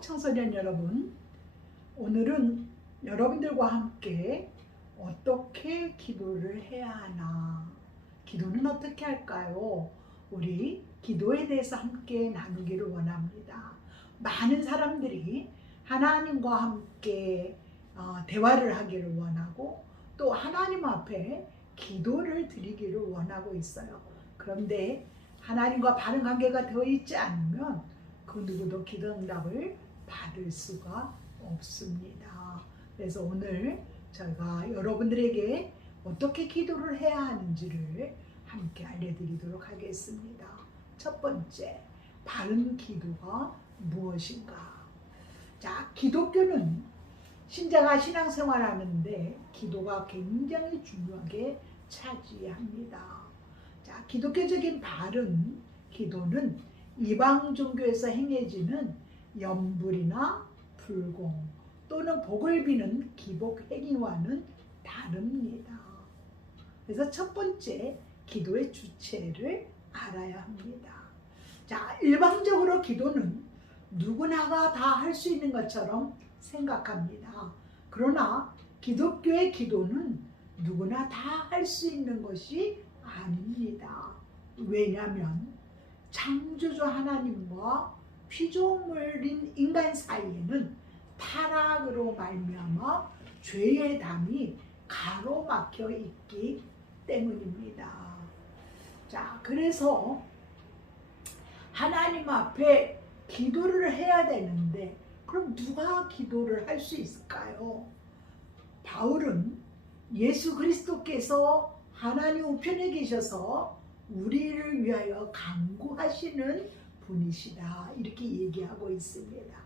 청소년 여러분, 오늘은 여러분들과 함께 어떻게 기도를 해야 하나, 기도는 어떻게 할까요? 우리 기도에 대해서 함께 나누기를 원합니다. 많은 사람들이 하나님과 함께 대화를 하기를 원하고 또 하나님 앞에 기도를 드리기를 원하고 있어요. 그런데 하나님과 바른 관계가 되어 있지 않으면 그 누구도 기도 응답을 받을 수가 없습니다. 그래서 오늘 저희가 여러분들에게 어떻게 기도를 해야 하는지를 함께 알려드리도록 하겠습니다. 첫 번째, 바른 기도가 무엇인가? 자, 기독교는 신자가 신앙생활하는데 기도가 굉장히 중요하게 차지합니다. 자, 기독교적인 바른 기도는 이방 종교에서 행해지는 염불이나 불공 또는 복을 비는 기복 행위와는 다릅니다. 그래서 첫 번째, 기도의 주체를 알아야 합니다. 자, 일방적으로 기도는 누구나가 다 할 수 있는 것처럼 생각합니다. 그러나 기독교의 기도는 누구나 다 할 수 있는 것이 아닙니다. 왜냐하면 창조주 하나님과 피조물인 인간 사이에는 타락으로 말미암아 죄의 담이 가로막혀 있기 때문입니다. 자, 그래서 하나님 앞에 기도를 해야 되는데 그럼 누가 기도를 할 수 있을까요? 바울은 예수 그리스도께서 하나님 우편에 계셔서 우리를 위하여 간구하시는 분이시다, 이렇게 얘기하고 있습니다.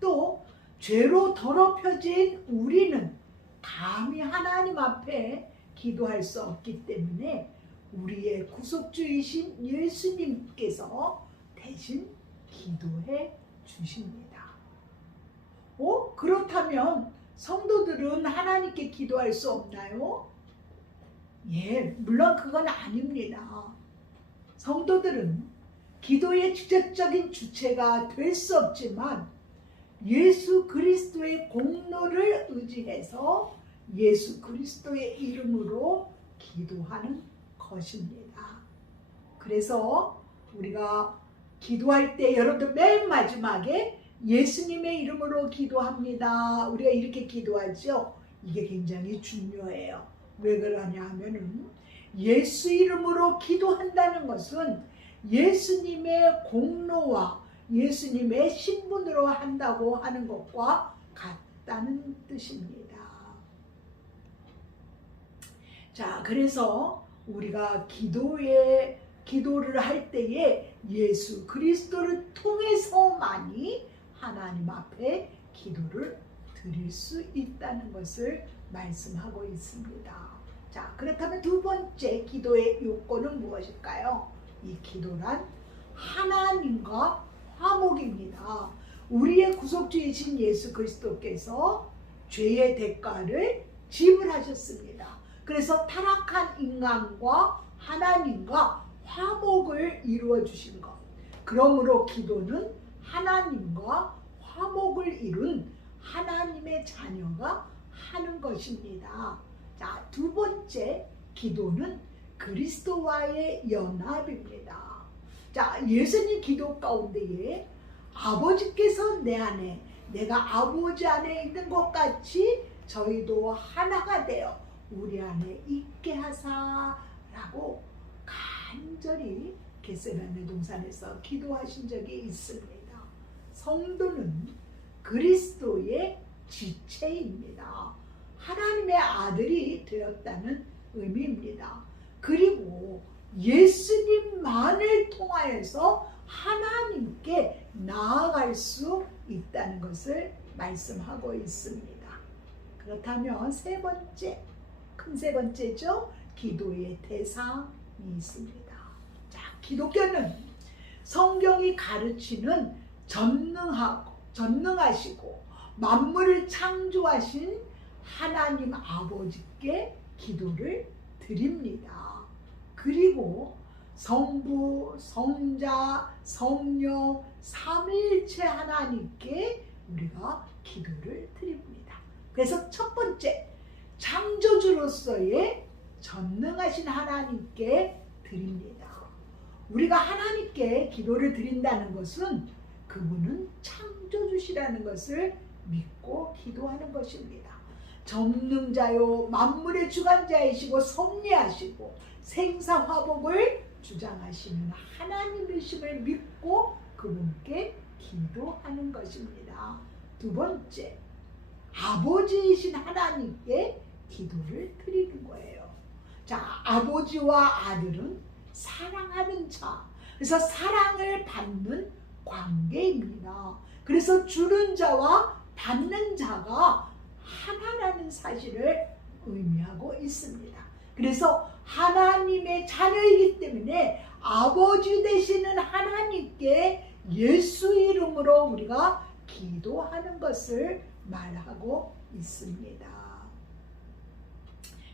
또 죄로 더럽혀진 우리는 감히 하나님 앞에 기도할 수 없기 때문에 우리의 구속주이신 예수님께서 대신 기도해 주십니다. 그렇다면 성도들은 하나님께 기도할 수 없나요? 예, 물론 그건 아닙니다. 성도들은 기도의 직접적인 주체가 될 수 없지만 예수 그리스도의 공로를 의지해서 예수 그리스도의 이름으로 기도하는 것입니다. 그래서 우리가 기도할 때 여러분들 맨 마지막에 예수님의 이름으로 기도합니다, 우리가 이렇게 기도하죠. 이게 굉장히 중요해요. 왜 그러냐 하면은 예수 이름으로 기도한다는 것은 예수님의 공로와 예수님의 신분으로 한다고 하는 것과 같다는 뜻입니다. 자, 그래서 우리가 기도를 할 때에 예수 그리스도를 통해서만이 하나님 앞에 기도를 드릴 수 있다는 것을 말씀하고 있습니다. 자, 그렇다면 두 번째 기도의 요건은 무엇일까요? 이 기도란 하나님과 화목입니다. 우리의 구속주이신 예수 그리스도께서 죄의 대가를 지불하셨습니다. 그래서 타락한 인간과 하나님과 화목을 이루어 주신 것. 그러므로 기도는 하나님과 화목을 이룬 하나님의 자녀가 하는 것입니다. 자, 두 번째, 기도는 그리스도와의 연합입니다. 자, 예수님 기도 가운데에 아버지께서 내 안에, 내가 아버지 안에 있는 것 같이 저희도 하나가 되어 우리 안에 있게 하사라고 간절히 겟세마네 동산에서 기도하신 적이 있습니다. 성도는 그리스도의 지체입니다. 하나님의 아들이 되었다는 의미입니다. 그리고 예수님만을 통하여서 하나님께 나아갈 수 있다는 것을 말씀하고 있습니다. 그렇다면 세 번째, 큰 세 번째죠. 기도의 대상이 있습니다. 자, 기독교는 성경이 가르치는 전능하시고 만물을 창조하신 하나님 아버지께 기도를 드립니다. 그리고 성부, 성자, 성령, 삼위일체 하나님께 우리가 기도를 드립니다. 그래서 첫 번째, 창조주로서의 전능하신 하나님께 드립니다. 우리가 하나님께 기도를 드린다는 것은 그분은 창조주시라는 것을 믿고 기도하는 것입니다. 전능자요 만물의 주관자이시고 섭리하시고 생사화복을 주장하시는 하나님이심을 믿고 그분께 기도하는 것입니다. 두 번째, 아버지이신 하나님께 기도를 드리는 거예요. 자, 아버지와 아들은 사랑하는 자, 그래서 사랑을 받는 관계입니다. 그래서 주는 자와 받는 자가 하나라는 사실을 의미하고 있습니다. 그래서 하나님의 자녀이기 때문에 아버지 되시는 하나님께 예수 이름으로 우리가 기도하는 것을 말하고 있습니다.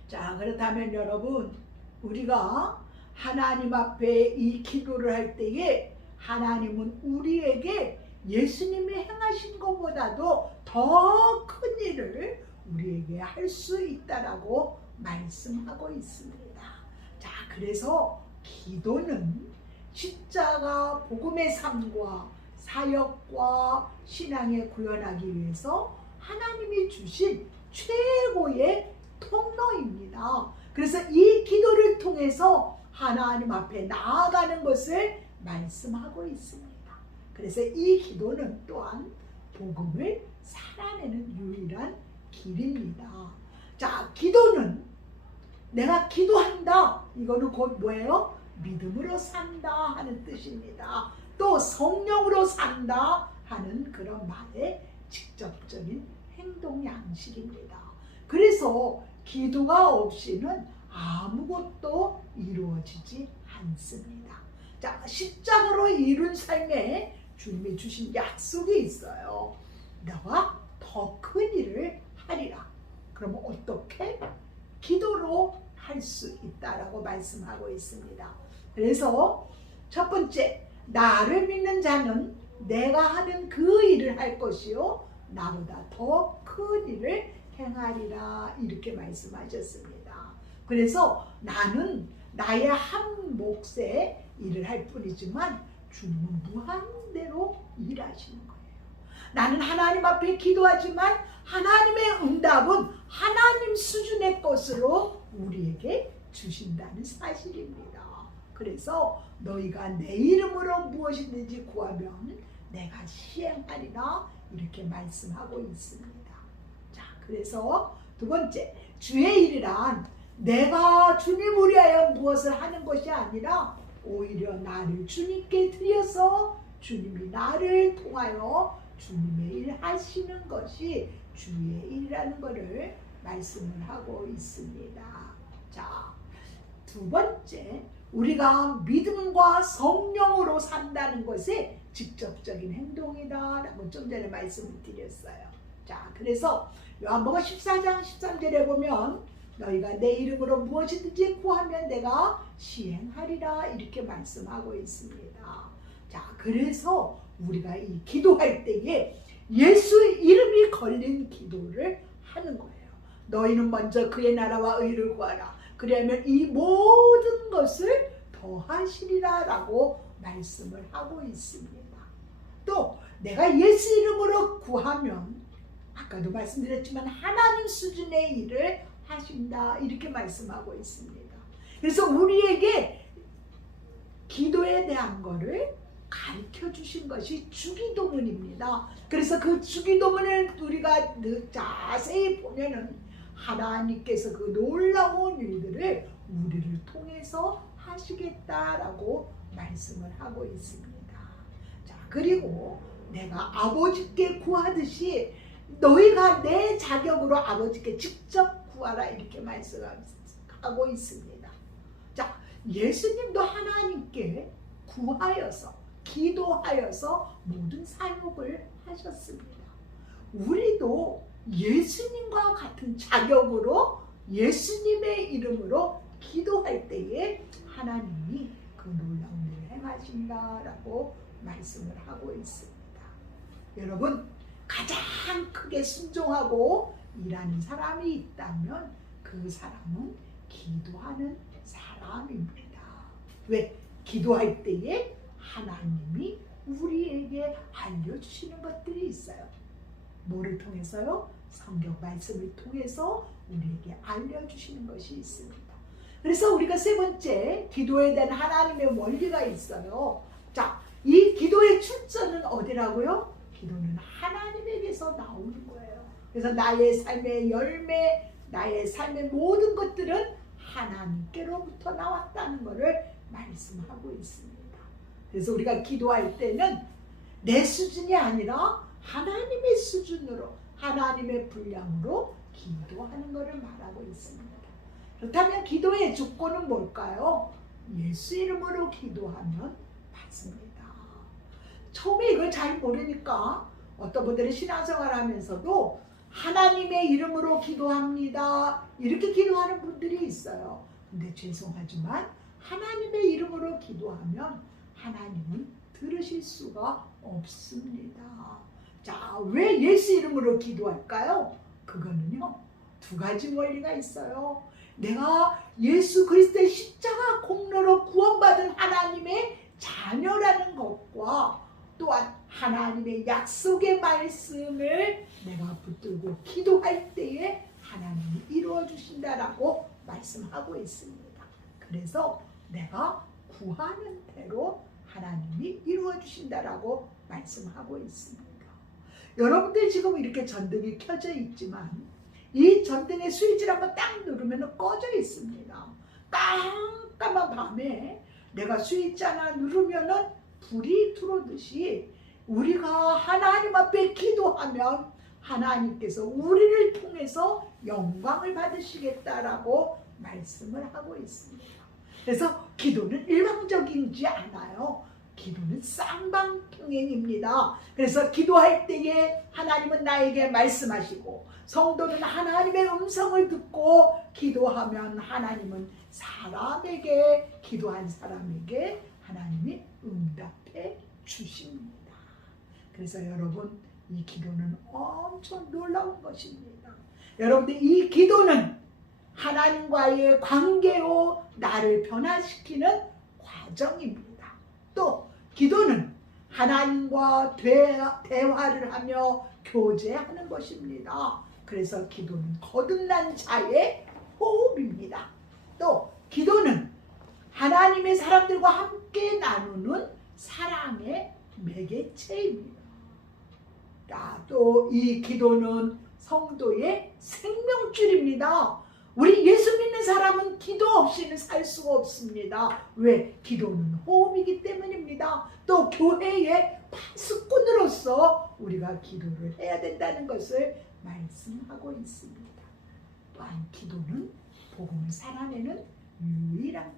자, 그렇다면 여러분, 우리가 하나님 앞에 이 기도를 할 때에 하나님은 우리에게 예수님이 행하신 것보다도 더 큰 일을 우리에게 할 수 있다라고 말씀하고 있습니다. 자, 그래서 기도는 십자가 복음의 삶과 사역과 신앙에 구현하기 위해서 하나님이 주신 최고의 통로입니다. 그래서 이 기도를 통해서 하나님 앞에 나아가는 것을 말씀하고 있습니다. 그래서 이 기도는 또한 복음을 살아내는 유일한 길입니다. 자, 기도는 내가 기도한다. 이거는 곧 뭐예요? 믿음으로 산다 하는 뜻입니다. 또 성령으로 산다 하는 그런 말의 직접적인 행동 양식입니다. 그래서 기도가 없이는 아무것도 이루어지지 않습니다. 자, 십자가로 이룬 삶에 주님이 주신 약속이 있어요. 너가 더 큰 일을 하리라. 그러면 어떻게? 기도로 할 수 있다라고 말씀하고 있습니다. 그래서 첫 번째, 나를 믿는 자는 내가 하는 그 일을 할 것이요 나보다 더 큰 일을 행하리라 이렇게 말씀하셨습니다. 그래서 나는 나의 한 몫의 일을 할 뿐이지만 주님은 무한대로 일하시는 거예요. 나는 하나님 앞에 기도하지만 하나님의 응답은 하나님 수준의 것으로 우리에게 주신다는 사실입니다. 그래서 너희가 내 이름으로 무엇이든지 구하면 내가 시행하리라 이렇게 말씀하고 있습니다. 자, 그래서 두 번째, 주의 일이란 내가 주님을 위하여 무엇을 하는 것이 아니라 오히려 나를 주님께 드려서 주님이 나를 통하여 주님의 일 하시는 것이 주의 일이라는 것을 말씀을 하고 있습니다. 자, 두 번째, 우리가 믿음과 성령으로 산다는 것이 직접적인 행동이다 라고 좀 전에 말씀을 드렸어요. 자, 그래서 요한복음 14장 13절에 보면 너희가 내 이름으로 무엇이든지 구하면 내가 시행하리라 이렇게 말씀하고 있습니다. 자, 그래서 우리가 이 기도할 때에 예수 이름이 걸린 기도를 하는 거예요. 너희는 먼저 그의 나라와 의를 구하라. 그러면 이 모든 것을 더하시리라 라고 말씀을 하고 있습니다. 또 내가 예수 이름으로 구하면 아까도 말씀드렸지만 하나님 수준의 일을 하신다 이렇게 말씀하고 있습니다. 그래서 우리에게 기도에 대한 거를 가르쳐 주신 것이 주기도문입니다. 그래서 그 주기도문을 우리가 자세히 보면은 하나님께서 그 놀라운 일들을 우리를 통해서 하시겠다라고 말씀을 하고 있습니다. 자, 그리고 내가 아버지께 구하듯이 너희가 내 자격으로 아버지께 직접 구하라 이렇게 말씀하고 있습니다. 자, 예수님도 하나님께 구하여서 기도하여서 모든 사역을 하셨습니다. 우리도 예수님과 같은 자격으로 예수님의 이름으로 기도할 때에 하나님이 그 놀라운 일을 행하신다라고 말씀을 하고 있습니다. 여러분, 가장 크게 순종하고 일하는 사람이 있다면 그 사람은 기도하는 사람입니다. 왜? 기도할 때에 하나님이 우리에게 알려주시는 것들이 있어요. 뭐를 통해서요? 성경 말씀을 통해서 우리에게 알려주시는 것이 있습니다. 그래서 우리가 세 번째 기도에 대한 하나님의 원리가 있어요. 자, 이 기도의 출처는 어디라고요? 기도는 하나님에게서 나오는 거예요. 그래서 나의 삶의 열매, 나의 삶의 모든 것들은 하나님께로부터 나왔다는 것을 말씀하고 있습니다. 그래서 우리가 기도할 때는 내 수준이 아니라 하나님의 수준으로, 하나님의 분량으로 기도하는 것을 말하고 있습니다. 그렇다면 기도의 조건은 뭘까요? 예수 이름으로 기도하면 받습니다. 처음에 이걸 잘 모르니까 어떤 분들은 신앙생활 하면서도 하나님의 이름으로 기도합니다, 이렇게 기도하는 분들이 있어요. 근데 죄송하지만 하나님의 이름으로 기도하면 하나님은 들으실 수가 없습니다. 자, 왜 예수 이름으로 기도할까요? 그거는요, 두 가지 원리가 있어요. 내가 예수 그리스도의 십자가 공로로 구원받은 하나님의 자녀라는 것과 또한 하나님의 약속의 말씀을 내가 붙들고 기도할 때에 하나님이 이루어 주신다라고 말씀하고 있습니다. 그래서 내가 구하는 대로 하나님이 이루어 주신다라고 말씀하고 있습니다. 여러분들 지금 이렇게 전등이 켜져 있지만 이 전등의 스위치를 한번 딱 누르면 꺼져 있습니다. 깜깜한 밤에 내가 스위치 하나 누르면은 불이 들어오듯이 우리가 하나님 앞에 기도하면 하나님께서 우리를 통해서 영광을 받으시겠다라고 말씀을 하고 있습니다. 그래서 기도는 일방적이지 않아요. 기도는 쌍방평행입니다. 그래서 기도할 때에 하나님은 나에게 말씀하시고 성도는 하나님의 음성을 듣고 기도하면 하나님은 사람에게, 기도한 사람에게 하나님이 응답해 주십니다. 그래서 여러분, 이 기도는 엄청 놀라운 것입니다. 여러분들, 이 기도는 하나님과의 관계로 나를 변화시키는 과정입니다. 또 기도는 하나님과 대화를 하며 교제하는 것입니다. 그래서 기도는 거듭난 자의 호흡입니다. 또 기도는 하나님의 사람들과 함께 나누는 사랑의 매개체입니다. 또 이 기도는 성도의 생명줄입니다. 우리 예수 믿는 사람은 기도 없이는 살 수가 없습니다. 왜? 기도는 호흡이기 때문입니다. 또 교회의 파수꾼으로서 우리가 기도를 해야 된다는 것을 말씀하고 있습니다. 또한 기도는 복음을 살아내는 유일한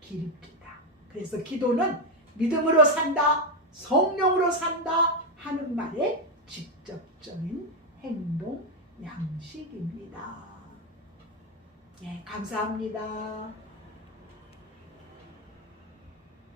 길입니다. 그래서 기도는 믿음으로 산다, 성령으로 산다 하는 말의 직접적인 행동 양식입니다. 예, 감사합니다.